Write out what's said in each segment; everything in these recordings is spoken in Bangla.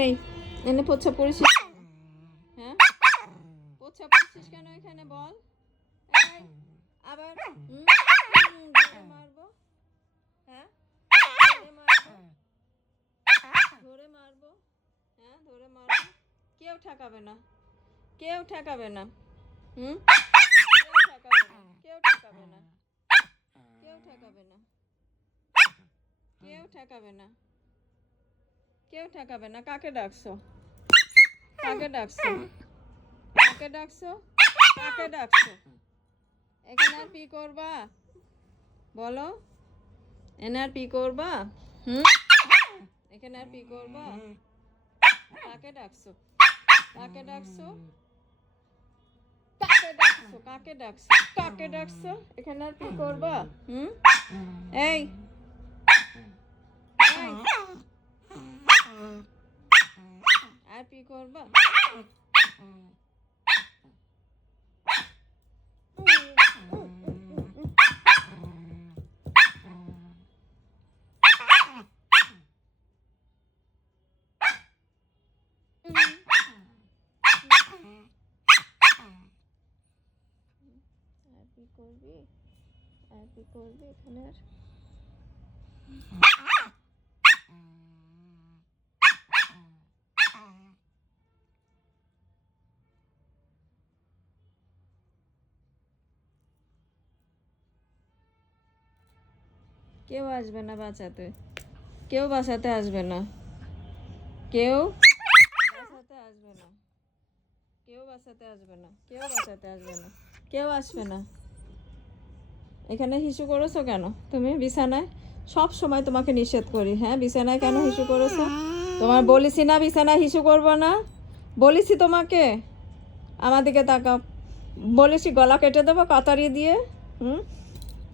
এই এনে পোছা পড়েছিস? হ্যাঁ, পোছা পড়ছিস কেন এখানে বল? এই আবার ধরে মারবো। হ্যাঁ, ধরে মারবো, ধরে মারবো। হ্যাঁ, ধরে মারবো। কেউ ঠেকাবে না, কেউ ঠেকাবে না। হুম, কেউ ঠেকাবে না, কেউ ঠেকাবে না, কেউ ঠেকাবে না, কেউ ঠেকাবে না, কেউ ঠেকাবে না। কাকে ডাকছো? কাকে ডাকছো? কাকে ডাকছো? কাকে ডাকছো? এখানে আর পি করবা? বলো, এনে আর পি করবা? হুম, এখানে আর পি করবা? কাকে ডাকছো? কাকে ডাকছো? কাকে ডাকছো? কাকে ডাকছো? কাকে ডাকছো? এখানে আর পি করবা? হুম, এই এই, আর পি করবা? আর পি করবি? আর পি করবি এখানে আর? কেউ আসবে না বাঁচাতে, কেউ বাঁচাতে আসবে না, কেউ বাঁচাতে আসবে না, কেউ বাঁচাতে আসবে না, কেউ বাঁচাতে আসবে না, কেউ আসবে না। এখানে হিসু করেছো কেন তুমি বিছানায়? সব সময় তোমাকে নিষেধ করি। হ্যাঁ, বিছানায় কেন হিসু করেছো? তোমার বলেছি না বিছানায় হিসু করবো না? বলেছি তোমাকে। আমার দিকে তাকাও। বলেছি গলা কেটে দেবো কাতারি দিয়ে। হুম,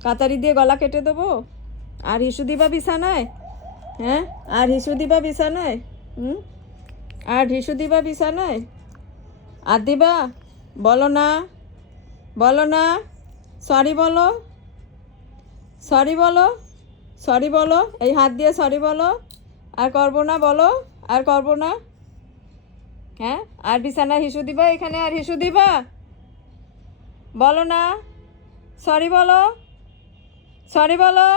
কাতারি দিয়ে গলা কেটে দেবো। আর হিসু দিবা বিছানায়? হ্যাঁ, আর হিসু দিবা বিছানায়? হুম, আর হিসু দিবা বিছানায়? আর দিবা? বলো না, বলো না, সরি বলো, সরি বলো, সরি বলো, এই হাত দিয়ে সরি বলো। আর করবো না বলো, আর করবো না। হ্যাঁ, আর বিছানায় হিসু দিবা? এখানে আর হিসু দিবা? বলো না, সরি বলো, সরি বলো।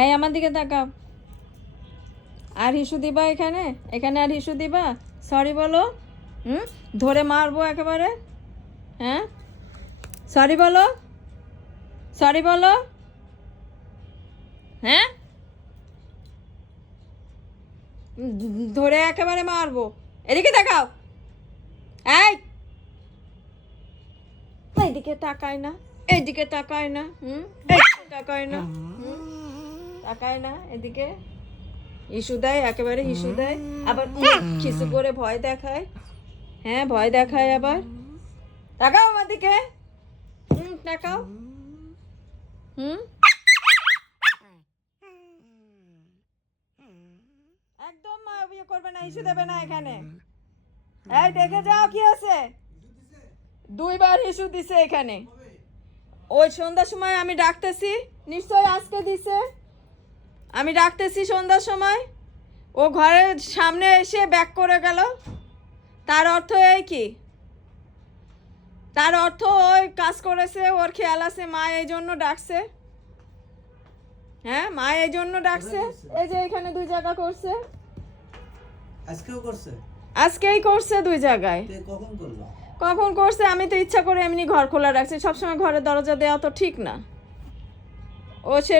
এই আমার দিকে তাকাও। আর হিসু দিবা এখানে? এখানে আর হিসু দিবা? সরি বলো। হুম, ধরে মারবো একেবারে। হ্যাঁ, সরি বলো, সরি বলো। হ্যাঁ, ধরে একেবারে মারবো। এদিকে তাকাও। এই, এইদিকে তাকায় না, এইদিকে তাকায় না। হুম, এইদিকে তাকায় না। হুম, তাকায় না এদিকে। ইস্যু দেয়, একেবারে ইস্যু দেয়। আবার খিসু করে ভয় দেখায়। হ্যাঁ, ভয় দেখায় আবার। তাকাও আমার দিকে। হুম, তাকাও। হুম, একদম বিয়ে করবে না, ইস্যু দেবে না এখানে। এই দেখে যাও কি আছে। 2বার ইস্যু দিছে এখানে। ওই সন্ধ্যার সময় আমি ডাকতেছি, নিশ্চয়ই আজকে দিছে। আমি ডাকতেছি সন্ধ্যার সময়, ও ঘরের সামনে এসে ব্যাক করে গেল। তার অর্থ এই কি? তার অর্থ ওই কাজ করেছে, ওর খেয়াল আছে, মা এই জন্য ডাকছে। হ্যাঁ, মা এই জন্য ডাকছে। এই যে এখানে 2 জায়গা করছে। আজকেও করছে? আজকেই করছে 2 জায়গায়। কখন করলো? কখন করছে? আমি তো ইচ্ছা করে এমনি ঘর খোলা রাখছি। সবসময় ঘরের দরজা দেওয়া তো ঠিক না। ও সে